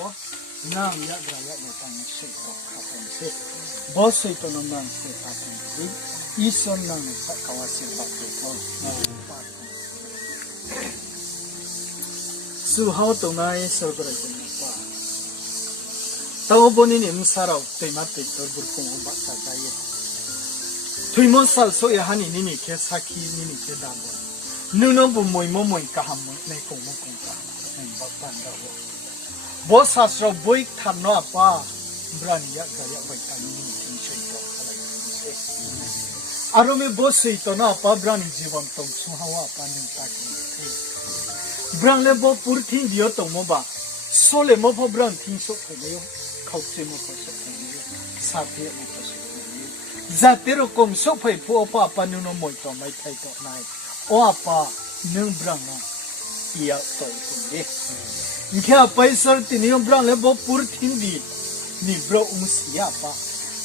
วนั่งยักระยะในทางเสกกับข้าพเจ้าบอสเสกตัวน้องเสกข้าพเจ้าอีสอนนั่งสักกว่าสิบักเด็กเขาสู่เขาตรงนั้นสกปรกเป็นว่าตัวบนนี้มันสารเอาเต็มมาติดตัวบุญของบัตรใจถุยมันสารโซยฮันนี่แค่สักขีนี่แค่ดำนู่นบุญมวยกะหำในกงกะในบัตรบันดาวบอสสัตว์บุยทันนับว่าบรันยักษ์ยักษ์ไปทางนี้ถึงใช้ตัวอะไรอารมณ์บอสสิตัวนับว่าบรันจีวันตรงสุภาพว่าปันยังตากินบรันเลบปุรทิ้งเดียวตรงมั้งบ่โซเลมพอบรันทิ้งสุขเลยเขาเชื่อมกับสุขเลยสาธิตมันก็สุขเลยจัดเตรุกมสุขไปผู้อป้าปันนุ่มมวยตัวไม่ไทยตัวนายโอ้ป้านึ่งบรันนะอียตัวตรงนี้แค่ไปสร์ตินิยมบรังเลบปุรทิ้งดีนี่บรังสียป้า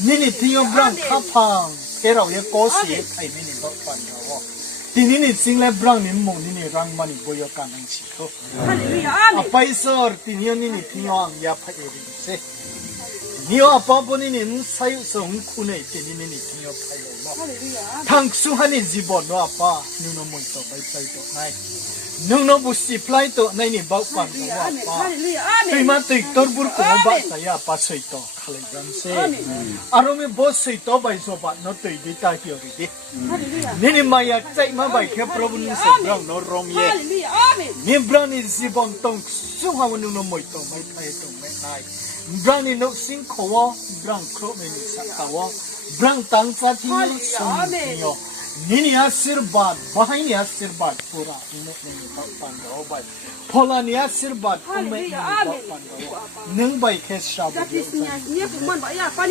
นี่ทิ้งบรังข้าพังเทเราเยโกสีไทยนี่บักปันเราทีนี้สิ่งเลบรังนี่มงนี่รังมันนี่บอยกันนั่งชิโร่ไปสร์ตินิยมนี่ทิ้งอ่างยาพายรินเซนี่ว่าป้าปนี่มันใส่ส่งคุณเอตินี่ทิ้งอ่างพายรินทั้งสุฮันิจีบอนว่าป้านุ่นมวยตัวไปใส่ตัวไหนนุ่งบุษย์พลายตัวในนี่บักปันตัวป้าที่มาติดตัวบุญของบักแต่ยาป้าใส่ตัวขลุ่ยำเสอารมณ์บอสใส่ตัวไปสบัดนตัวดีตาเกี่ยวดีนี่มายาใจมาไปแค่พระบุญเสบรังนรมเย่นี่บรันนี่สิบอนตงสุขวันนุ่งมวยตัวไม่ไทยตัวไม่ไทยบรันนี่นกสิงขวาบรังครบไม่มีสักตัวบรังตั้งใจที่สุนทรียนี่อาศิรบาดบ้านนี่อาศิรบาดพูระนี่บักปันเราไปพอละนี่อาศิรบาดคุณไม่บักปันเรานึ่งใบแค่ชาบุรี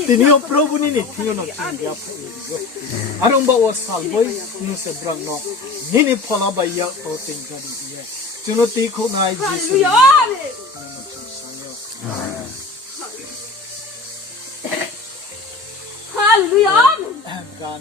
ทีนี้พระบุญนี่ที่เราทิ้งยาพอารมณ์บ่าวสาวบ่อยนี่เสบรังเนาะนี่พอละใบยาโตติงกันดีจนตีคนนายจิสุฮาเลลูยาการ